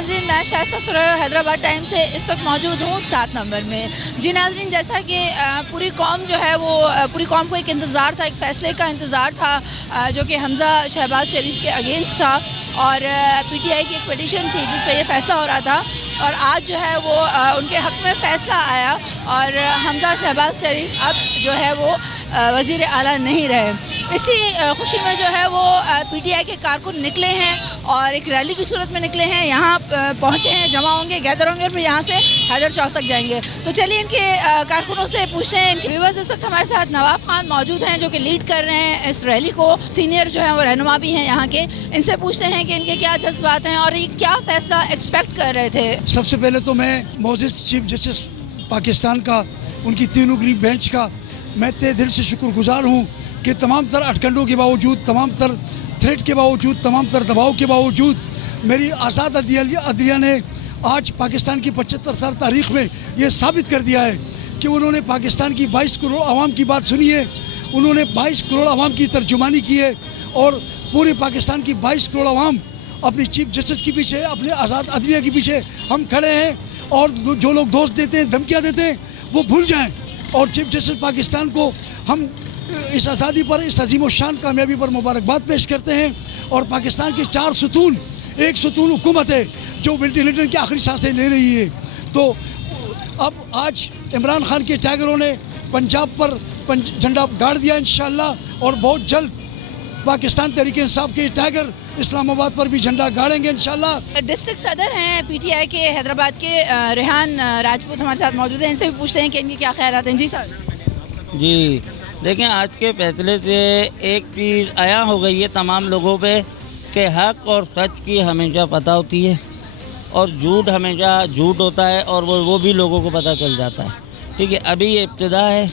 नाज़रीन, मैं शायद ससुराल हैदराबाद टाइम से इस वक्त मौजूद हूँ 7 नंबर में। जी नाज़रीन, जैसा कि पूरी कौम जो है वो पूरी कौम को एक इंतज़ार था, एक फ़ैसले का इंतज़ार था जो कि हमज़ा शहबाज शरीफ के अगेंस्ट था और पीटीआई की एक पिटीशन थी जिस पर यह फ़ैसला हो रहा था और आज जो है वो उनके हक़ में फ़ैसला आया और हमज़ा शहबाज शरीफ अब जो है वो वज़ीर आला नहीं रहे। इसी खुशी में जो है वो पीटीआई के कारकुन निकले हैं और एक रैली की सूरत में निकले हैं, यहाँ पहुँचे हैं, जमा होंगे, गैदर होंगे और फिर यहाँ से हैदर चौक तक जाएंगे। तो चलिए इनके कारकुनों से पूछते हैं। इनके व्यूअर्स इस वक्त हमारे साथ नवाब खान मौजूद हैं जो कि लीड कर रहे हैं इस रैली को, सीनियर जो है वो रहनुमा भी हैं यहाँ के। इनसे पूछते हैं कि इनके क्या जज्बात हैं और ये क्या फ़ैसला एक्सपेक्ट कर रहे थे। सबसे पहले तो मैं मोअज़्ज़िज़ चीफ जस्टिस पाकिस्तान का, उनकी तीनों ग्रीन बेंच का मैं तहे दिल से शुक्रगुजार हूँ कि तमाम तर अटकंडों के बावजूद, तमाम तर थ्रेट के बावजूद, तमाम तर दबाव के बावजूद मेरी आज़ाद अदलिया ने आज पाकिस्तान की 75 साल तारीख़ में ये साबित कर दिया है कि उन्होंने पाकिस्तान की 22 करोड़ आवाम की बात सुनी है, उन्होंने 22 करोड़ आवाम की तर्जुमानी की है और पूरे पाकिस्तान की 22 करोड़ आवाम अपनी चीफ जस्टिस के पीछे, अपने आज़ाद अदलिया के पीछे हम खड़े हैं। और जो लोग दोस्त देते हैं, धमकियाँ देते हैं, वो भूल जाएँ और चीफ जस्टिस पाकिस्तान को हम इस आज़ादी पर, इस अजीम शान कामयाबी पर मुबारकबाद पेश करते हैं। और पाकिस्तान के 4 सुतून, एक सुतून हुकूमत है जो वेंटिलेटर की आखिरी सांसें ले रही है। तो अब आज इमरान खान के टाइगरों ने पंजाब पर झंडा गाड़ दिया इंशाअल्लाह और बहुत जल्द पाकिस्तान तहरीक इंसाफ के टाइगर इस्लामाबाद पर भी झंडा गाड़ेंगे इंशाअल्लाह। डिस्ट्रिक्ट सदर हैं पीटीआई के हैदराबाद के रेहान राजपूत हमारे साथ मौजूद हैं, इनसे भी पूछते हैं कि इनके क्या ख्याल आते हैं। जी सर। जी देखें, आज के फैसले से एक चीज़ आया हो गई है तमाम लोगों पे कि हक़ और सच की हमेशा पता होती है और झूठ हमेशा झूठ होता है और वो भी लोगों को पता चल जाता है। ठीक है, अभी ये इब्तिदा है,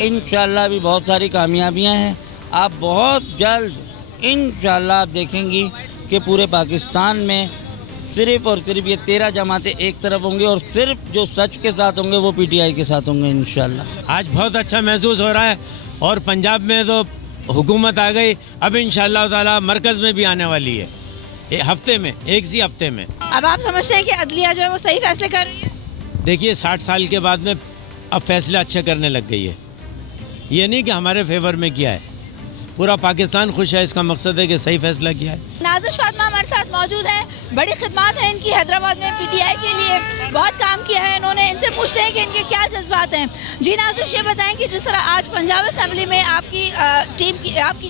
इंशाअल्लाह भी बहुत सारी कामयाबियां हैं। आप बहुत जल्द इंशाअल्लाह आप देखेंगी कि पूरे पाकिस्तान में सिर्फ़ और सिर्फ ये 13 जमातें एक तरफ होंगी और सिर्फ जो सच के साथ होंगे वो पीटीआई के साथ होंगे इंशाअल्लाह। आज बहुत अच्छा महसूस हो रहा है और पंजाब में तो हुकूमत आ गई, अब इंशाअल्लाह ताला मरकज़ में भी आने वाली है हफ्ते में, एक सी हफ्ते में। अब आप समझते हैं कि अदलिया जो है वो सही फैसले कर रही है? देखिए, 60 साल के बाद में अब फैसले अच्छे करने लग गई है। ये नहीं कि हमारे फेवर में किया है, पूरा पाकिस्तान खुश है, इसका मकसद है कि सही फैसला किया है। नाज़िश फातिमा हमारे साथ मौजूद हैं, बड़ी खिदमत है इनकी हैदराबाद में, पीटीआई के लिए बहुत काम किया है इन्होंने। इनसे पूछते हैं कि इनके क्या जज्बात हैं। जी नाज़िश, ये बताएं कि जिस तरह आज पंजाब असम्बली में आपकी टीम की, आपकी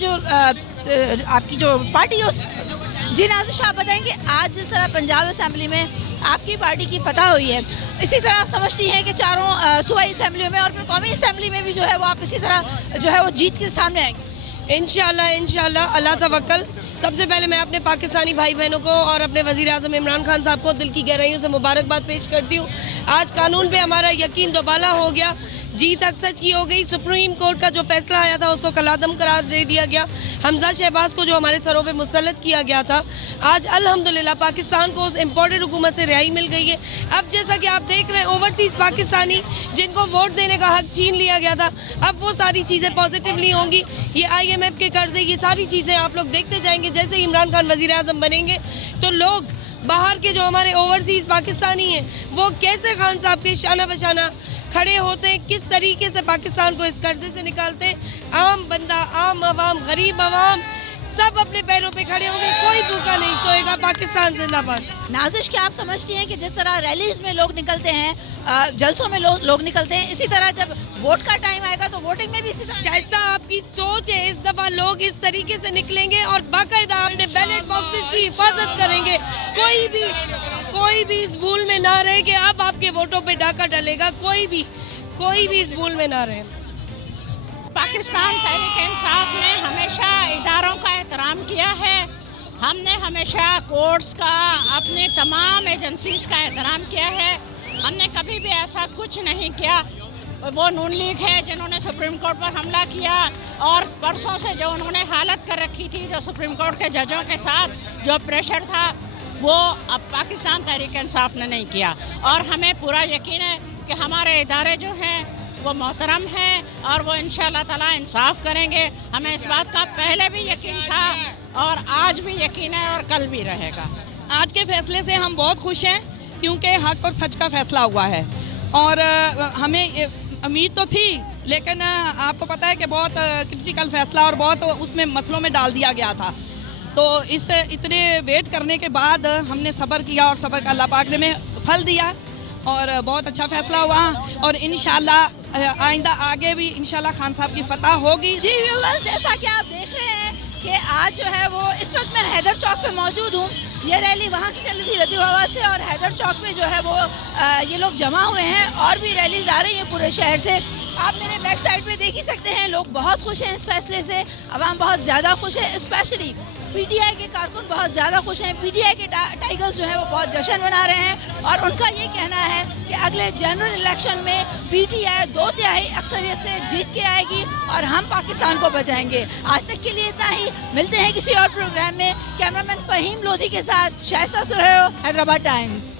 जो पार्टी है, जी नाज़िश आप बताएं कि आज जिस तरह पंजाब असम्बली में आपकी पार्टी की फतह हुई है, इसी तरह आप समझती हैं कि चारों सूबाई असम्बलियों में और फिर कौमी असम्बली में भी जो है वो आप इसी तरह जो है वो जीत के सामने आएंगे? इंशाल्लाह अल्लाह तवक्कल। सबसे पहले मैं अपने पाकिस्तानी भाई बहनों को और अपने वज़ीर आज़म इमरान खान साहब को दिल की गहराइयों से मुबारकबाद पेश करती हूँ। आज कानून पे हमारा यकीन दोबाला हो गया, जीत हक सच की हो गई। सुप्रीम कोर्ट का जो फैसला आया था उसको कलादम करार दे दिया गया। हमज़ा शहबाज को जो हमारे सरों पे मुसल्लत किया गया था, आज अल्हम्दुलिल्लाह पाकिस्तान को उस इम्पोर्टेड हुकूमत से रिहाई मिल गई है। अब जैसा कि आप देख रहे हैं, ओवरसीज़ पाकिस्तानी जिनको वोट देने का हक छीन लिया गया था, अब वो सारी चीज़ें पॉजिटिवली होंगी। ये IMF के कर्जे, ये सारी चीज़ें आप लोग देखते जाएंगे। जैसे इमरान खान वज़ीर आज़म बनेंगे तो लोग बाहर के जो हमारे ओवरसीज़ पाकिस्तानी हैं वो कैसे खान साहब के शाना बशाना खड़े होते हैं, किस तरीके से पाकिस्तान को इस कर्जे से निकालते हैं। आम बंदा, आम आवाम, गरीब आवाम सब अपने पैरों पे खड़े होंगे, कोई भूखा नहीं सोएगा। पाकिस्तान जिंदाबाद। नाज़िश, क्या आप समझती हैं कि जिस तरह रैलीज में लोग निकलते हैं, जलसों में लोग निकलते हैं, इसी तरह जब वोट का टाइम आएगा तो वोटिंग में भी इसी तरह? शाइस्ता, आपकी सोच है, इस दफा लोग इस तरीके से निकलेंगे और बाकायदा अपने बैलेट बॉक्सेस की हिफाजत करेंगे। कोई भी इस भूल में ना रहे कि अब आपके वोटों पे डाका डलेगा। कोई भी इस भूल में ना रहे। पाकिस्तान तहरीक इंसाफ ने हमेशा इदारों का एहतराम किया है। हमने हमेशा कोर्ट्स का, अपने तमाम एजेंसीज़ का एहतराम किया है। हमने कभी भी ऐसा कुछ नहीं किया। वो नून लीग है जिन्होंने सुप्रीम कोर्ट पर हमला किया और परसों से जो उन्होंने हालत कर रखी थी, जो सुप्रीम कोर्ट के जजों के साथ जो प्रेशर था, वो अब पाकिस्तान तहरीक इंसाफ ने नहीं किया। और हमें पूरा यकीन है कि हमारे इदारे जो हैं वो मोहतरम हैं और वो इंशाअल्लाह ताला इंसाफ करेंगे। हमें इस बात का पहले भी यकीन था और आज भी यकीन है और कल भी रहेगा। आज के फैसले से हम बहुत खुश हैं क्योंकि हक और सच का फैसला हुआ है और हमें उम्मीद तो थी, लेकिन आपको पता है कि बहुत क्रिटिकल फैसला और बहुत उसमें मसलों में डाल दिया गया था। तो इस इतने वेट करने के बाद हमने सब्र किया और सब्र का अल्लाह पाक ने में फल दिया और बहुत अच्छा फैसला हुआ और इंशाल्लाह आइंदा आगे भी इंशाल्लाह खान साहब की फतह होगी। जी व्यूअर्स, जैसा कि आप देख रहे हैं कि आज जो है वो इस वक्त मैं हैदर चौक पे मौजूद हूँ। ये रैली वहाँ से चल रही थी लतीफ़ाबाद से और हैदर चौक पे जो है वो ये लोग जमा हुए हैं और भी रैलीज आ रही हैं पूरे शहर से। आप मेरे बैक साइड पे देख ही सकते हैं, लोग बहुत खुश हैं इस फैसले से, अवाम बहुत ज़्यादा खुश है। स्पेशली पीटीआई के कारकुन बहुत ज़्यादा खुश हैं। पीटीआई के टाइगर्स जो है वो बहुत जश्न मना रहे हैं और उनका ये कहना है कि अगले जनरल इलेक्शन में पीटीआई 2/3 अक्सरियत से जीत के आएगी और हम पाकिस्तान को बचाएंगे। आज तक के लिए इतना ही, मिलते हैं किसी और प्रोग्राम में। कैमरामैन फ़हीम लोधी के साथ शाइस्ता सुरैयो, हैदराबाद टाइम्स।